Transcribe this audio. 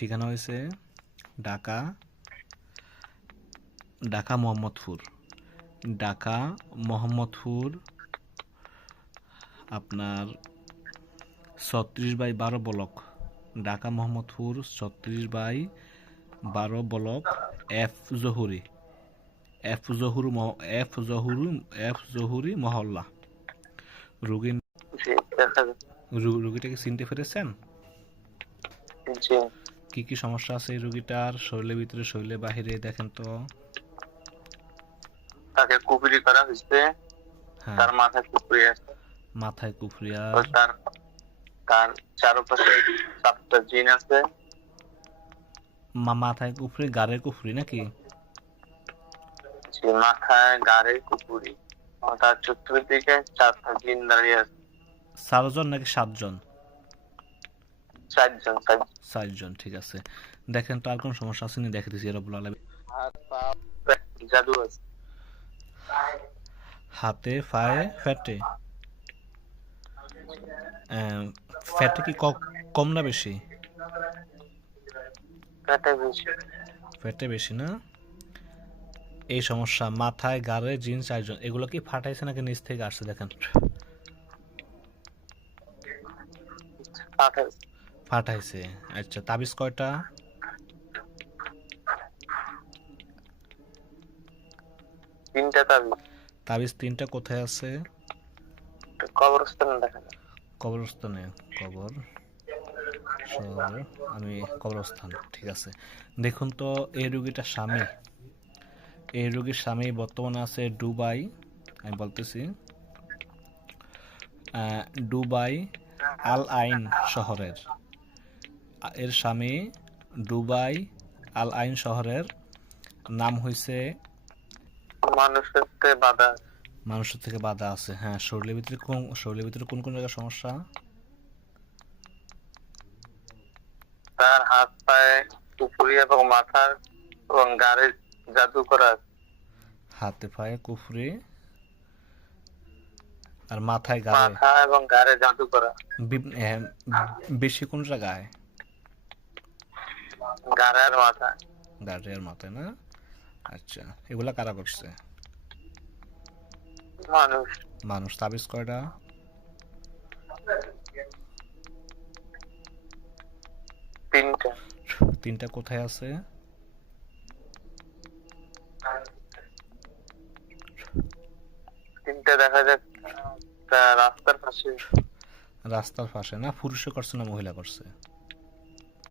ঠিকানা হয়েছে ঢাকা, ঢাকা মোহাম্মদপুর, ঢাকা মোহাম্মদপুর আপনার 36/12 block, Dhaka Mohammadpur 36/12 block, F Johuri, F Johuri Moholla. রোগী জি দেখা যাচ্ছে। রোগীটাকে চিনতে পেরেছেন? জি কি কি সমস্যা আছে এই রোগীটার শরীরের ভিতরে, শরীরের বাহিরে দেখেন তো। তাকে কুপুরি করা হয়েছে, হ্যাঁ, তার মাথায় কুপুরি আছে, মাথায় কুফরি ও আর তার তার চারপাশে 7টা জিন আছে। মাথায় কুফরি, গাড়ে কুফরি নাকি? যে মাথায় গাড়ে কুপুরি, ও তার চতুর্দিকে 4টা জিন দাঁড়িয়ে আছে। 4 জন নাকি 7 জন? 4জন 4জন। 4 জন, ঠিক আছে। দেখেন তো আর কোন সমস্যা আছে নি, দেখে দিচ্ছি রব্বুল আলামিন। হাত পা জাদু আছে। হাতে পায়ে ফেটে, ফ্যাটে কি কম না বেশি? পেটে বেশি। ফ্যাটে বেশি না? এই সমস্যা মাথায় গাড়ে জিন 4 জন, এগুলো কি ফাটাইছে নাকি নিচ থেকে আসছে দেখেন? পাঠায় ফাটাইছে। আচ্ছা, তাবিজ কয়টা? 3টা তাবিজ। তাবিজ 3টা কোথায় আছে? কবরস্থানে দেখা যায়। কবরস্থানে, কবর শহর, আমি কবরস্থান, ঠিক আছে। দেখুন তো এই রোগীটার স্বামী, এই রোগীর স্বামী বর্তমানে আছে দুবাই, আমি বলতেছি দুবাই আল আইন শহরের। এর স্বামী দুবাই আল আইন শহরের, নাম হয়েছে মানুষের থেকে বাধা। মানুষের থেকে বাধা আছে। হ্যাঁ, শরীরের ভিতরে কোন কোন জায়গায় সমস্যা? তার হাত পায়ে কুপুরি এবং মাথার এবং গাড়ে জাদু করা আছে। হাতে পায়ে কুফরি আর মাথায় গাড়ে। মাথা এবং গাড়ে জাদু করা। বেশি কোন জায়গায়? গাড়ে আর মাথা। গাড়ে আর মাথায় না? আচ্ছা, এগুলা কারা করছে? মানুষ। মানুষ। তাবিজ কয়টা? 3টা। 3টা কোথায় আছে? দেখা যাচ্ছে রাস্তার পাশে। রাস্তার পাশে না? পুরুষে করছে না মহিলা করছে?